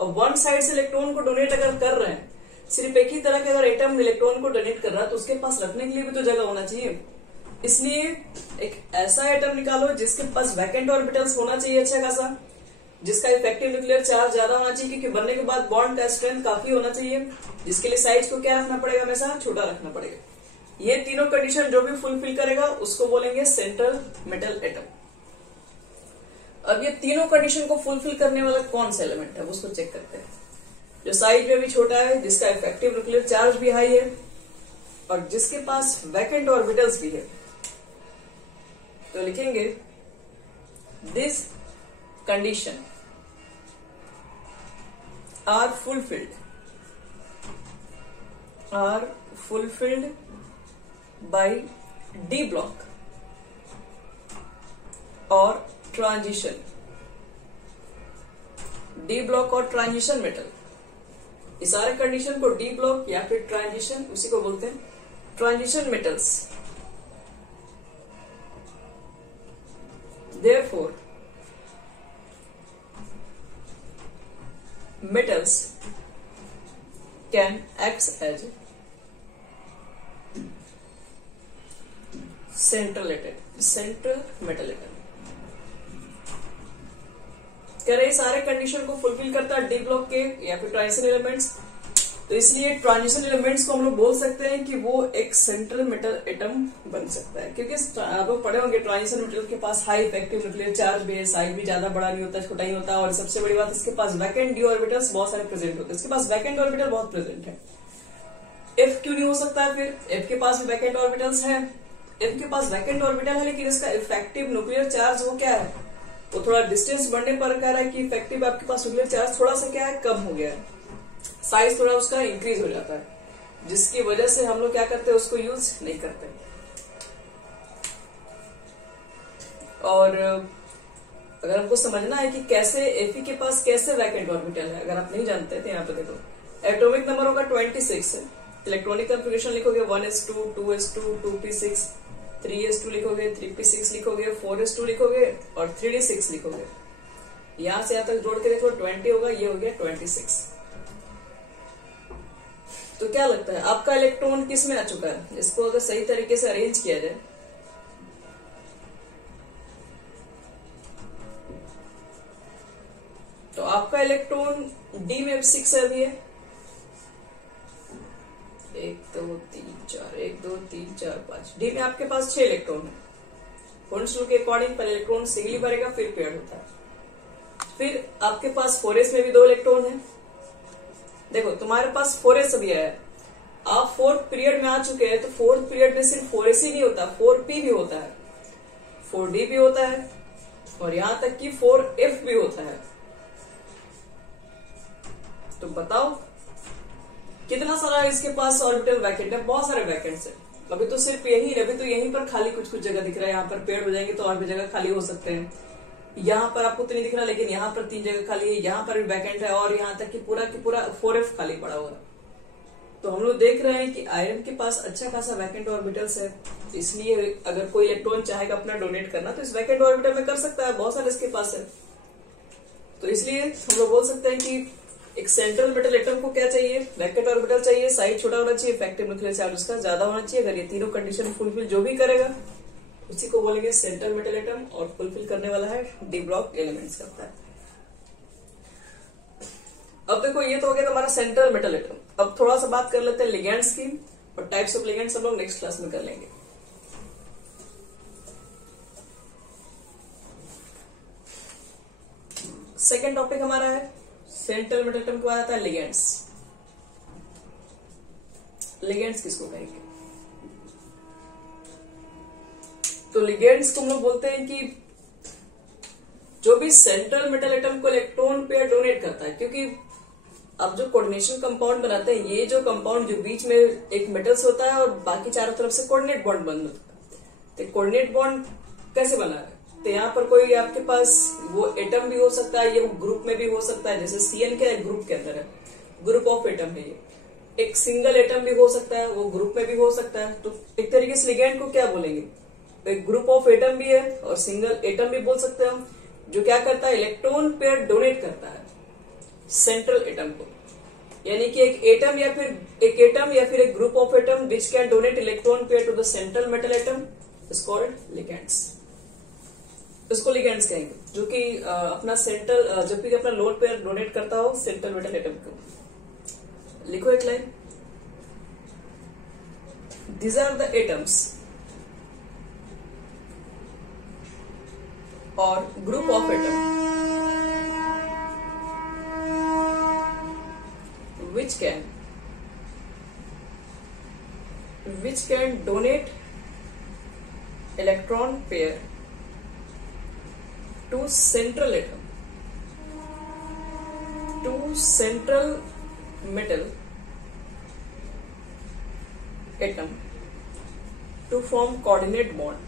और वन साइड से इलेक्ट्रॉन को डोनेट अगर कर रहे हैं, सिर्फ एक ही तरह के अगर एटम इलेक्ट्रॉन को डोनेट कर रहा है तो उसके पास रखने के लिए भी तो जगह होना चाहिए। इसलिए एक ऐसा एटम निकालो जिसके पास वैकेंट ऑर्बिटल्स होना चाहिए अच्छा खासा, जिसका इफेक्टिव न्यूक्लियर चार्ज ज्यादा होना चाहिए, क्योंकि बनने के बाद बॉन्ड का स्ट्रेंथ काफी होना चाहिए, जिसके लिए साइज को क्या रखना पड़ेगा, हमेशा छोटा रखना पड़ेगा। ये तीनों कंडीशन जो भी फुलफिल करेगा उसको बोलेंगे सेंट्रल मेटल एटम। अब ये तीनों कंडीशन को फुलफिल करने वाला कौन सा एलिमेंट है उसको चेक करते हैं, जो साइज में भी छोटा है, जिसका इफेक्टिव न्यूक्लियर चार्ज भी हाई है, और जिसके पास वैकेंट ऑर्बिटल्स भी है। तो लिखेंगे this condition are fulfilled by d block और ट्रांजिशन, डी ब्लॉक और ट्रांजिशन मेटल, इस सारे कंडीशन को डी ब्लॉक या फिर ट्रांजिशन, उसी को बोलते हैं transition metals. Therefore, metals can act as central metal atom। कह रहे सारे कंडीशन को फुलफिल करता है डी ब्लॉक के या फिर ट्रांजिशन एलिमेंट्स, तो इसलिए ट्रांजिशन एलिमेंट्स को हम लोग बोल सकते हैं कि वो एक सेंट्रल मेटल एटम बन सकता है, क्योंकि आप लोग पढ़े होंगे ट्रांजिशन मेटल के पास हाई इफेक्टिव न्यूक्लियर चार्ज भी है, साइज भी ज्यादा बड़ा नहीं होता, छोटा ही होता है, और सबसे बड़ी बात इसके पास वैकेंट डी ऑर्बिटल्स बहुत सारे प्रेजेंट होते हैं, इसके पास वैकेंट ऑर्बिटल बहुत प्रेजेंट है। एफ क्यों नहीं हो सकता है? फिर एफ के पास भी वैकेंट ऑर्बिटल्स है, एफ के पास वैकेंट ऑर्बिटल है, लेकिन इसका इफेक्टिव न्यूक्लियर चार्ज वो क्या है, वो थोड़ा डिस्टेंस बढ़ने पर कह रहा है कि इफेक्टिव आपके पास न्यूक्लियर चार्ज थोड़ा सा क्या है, कम हो गया है, साइज थोड़ा उसका इंक्रीज हो जाता है, जिसकी वजह से हम लोग क्या करते हैं, उसको यूज नहीं करते। और अगर हमको समझना है कि कैसे एफई के पास कैसे वैकेंट ऑर्बिटल है, अगर आप नहीं जानते तो यहाँ पे देखो, एटॉमिक नंबर होगा 26 है, इलेक्ट्रॉनिक कन्फिगरेशन लिखोगे 1s2 2s2 2p6 3s2 लिखोगे, 3p6 लिखोगे, 4s2 लिखोगे और 3d6 लिखोगे, यहां से यहां तक जोड़ के देखो 20 होगा, ये हो गया 26। तो क्या लगता है आपका इलेक्ट्रॉन किस में आ चुका है? इसको अगर सही तरीके से अरेंज किया जाए, तो आपका इलेक्ट्रॉन डी में 6 है, अभी है 1 2 3 4 1 2 3 4 5, डी में आपके पास 6 इलेक्ट्रॉन है। कोल्ड के अकॉर्डिंग पहले इलेक्ट्रॉन सिंगली भरेगा, फिर पेयर्ड होता है। फिर आपके पास 4s में भी 2 इलेक्ट्रॉन है। देखो तुम्हारे पास 4s अभी है, आप 4th पीरियड में आ चुके हैं, तो 4th पीरियड में सिर्फ 4s ही नहीं होता, 4p भी होता है, 4d भी होता है, और यहां तक कि 4f भी होता है। तो बताओ कितना सारा इसके पास ऑर्बिटल वैकेंट है? बहुत सारे वैकेंट्स है। अभी तो सिर्फ यही, अभी तो यहीं पर खाली कुछ कुछ जगह दिख रहा है, यहाँ पर पेड़ हो जाएंगे तो और भी जगह खाली हो सकते हैं। यहाँ पर आपको तो नहीं दिख रहा, लेकिन यहाँ पर 3 जगह खाली है, यहाँ पर भी वैकेंट है, और यहाँ तक कि पूरा 4f खाली पड़ा हुआ है। तो हम लोग देख रहे हैं कि आयरन के पास अच्छा खासा वैकेंट ऑर्बिटल्स है, इसलिए अगर कोई इलेक्ट्रॉन चाहेगा अपना डोनेट करना तो इस वैकेंट ऑर्बिटल में कर सकता है, बहुत सारे इसके पास है। तो इसलिए हम लोग बोल सकते हैं कि एक सेंट्रल मेटल एटम को क्या चाहिए, वैकेंट ऑर्बिटल चाहिए, साइज छोटा होना चाहिए, इफेक्टिव न्यूक्लियर चार्ज उसका ज्यादा होना चाहिए। अगर ये तीनों कंडीशन फुलफिल जो भी करेगा उसी को बोलेंगे सेंट्रल मेटल एटम, और फुलफिल करने वाला है डी ब्लॉक एलिमेंट्स करता है। अब देखो ये तो हो गया तुम्हारा सेंट्रल मेटल एटम। अब थोड़ा सा बात कर लेते हैं लिगेंड्स की, और टाइप्स ऑफ लिगेंड्स हम लोग नेक्स्ट क्लास में कर लेंगे। सेकेंड टॉपिक हमारा है सेंट्रल मेटल एटम के बाद आता है लिगेंड्स। लिगेंड्स किसको कहेंगे? तो लिगेंड्स को हम लोग बोलते हैं कि जो भी सेंट्रल मेटल एटम को इलेक्ट्रॉन पेयर डोनेट करता है, क्योंकि अब जो कोऑर्डिनेशन कंपाउंड बनाते हैं, ये जो कंपाउंड जो बीच में एक मेटल्स होता है और बाकी चारों तरफ से कोऑर्डिनेट बॉन्ड बन होता है। तो कोऑर्डिनेट बॉन्ड कैसे बना है? तो यहाँ पर कोई आपके पास वो एटम भी हो सकता है, ये ग्रुप में भी हो सकता है, जैसे CN क्या है, ग्रुप के अंदर है, ग्रुप ऑफ एटम है। ये एक सिंगल एटम भी हो सकता है, वो ग्रुप में भी हो सकता है। तो एक तरीके से लिगेंड को क्या बोलेंगे, एक ग्रुप ऑफ एटम भी है और सिंगल एटम भी बोल सकते हैं हम, जो क्या करता है, इलेक्ट्रॉन पेयर डोनेट करता है सेंट्रल एटम को। यानी कि एक एटम या फिर एक group of atom which can donate electron pair to the central metal atom is called ligands. इसको लिगेंड्स कहेंगे, जो कि अपना सेंट्रल, जब भी अपना लोन पेयर डोनेट करता हो सेंट्रल मेटल एटम को। लिखो एक line, these are the atoms और group of atom which can donate electron pair to central atom to central metal atom to form coordinate bond,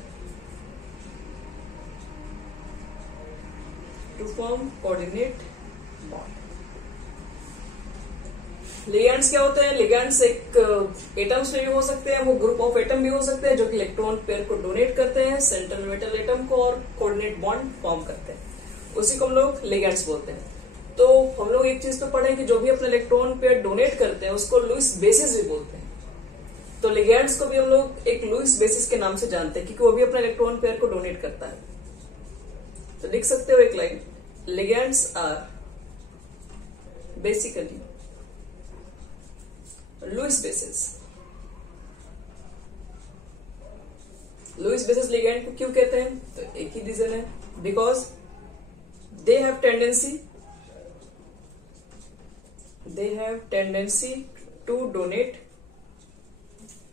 to form coordinate bond. Ligands क्या होते हैं? Ligands एक atoms में भी हो सकते हैं, वो ग्रुप ऑफ एटम भी हो सकते हैं जो कि इलेक्ट्रॉन पेयर को डोनेट करते हैं सेंट्रल मेटल एटम को और कोऑर्डिनेट बॉन्ड फॉर्म करते हैं, उसी को हम लोग लिगैंड्स बोलते हैं। तो हम लोग एक चीज तो पढ़े कि जो भी अपने इलेक्ट्रॉन पेयर डोनेट करते हैं उसको लुईस बेसिस भी बोलते हैं। तो लिगैंड्स को भी हम लोग एक लुईस बेसिस के नाम से जानते हैं क्योंकि वो भी अपने इलेक्ट्रॉन पेयर को डोनेट करता है। तो लिख सकते हो एक line, ligands are basically Lewis bases. Lewis bases ligand को क्यों कहते हैं? तो एक ही रीजन है, because they have tendency to donate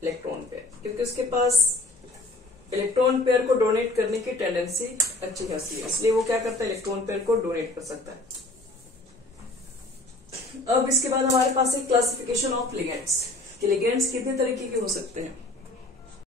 electron pair, क्योंकि उसके पास इलेक्ट्रॉन पेयर को डोनेट करने की टेंडेंसी अच्छी खासी है, इसलिए वो क्या करता है? इलेक्ट्रॉन पेयर को डोनेट कर सकता है। अब इसके बाद हमारे पास एक क्लासिफिकेशन ऑफ लिगैंड्स कि लिगैंड्स कितने तरीके के हो सकते हैं।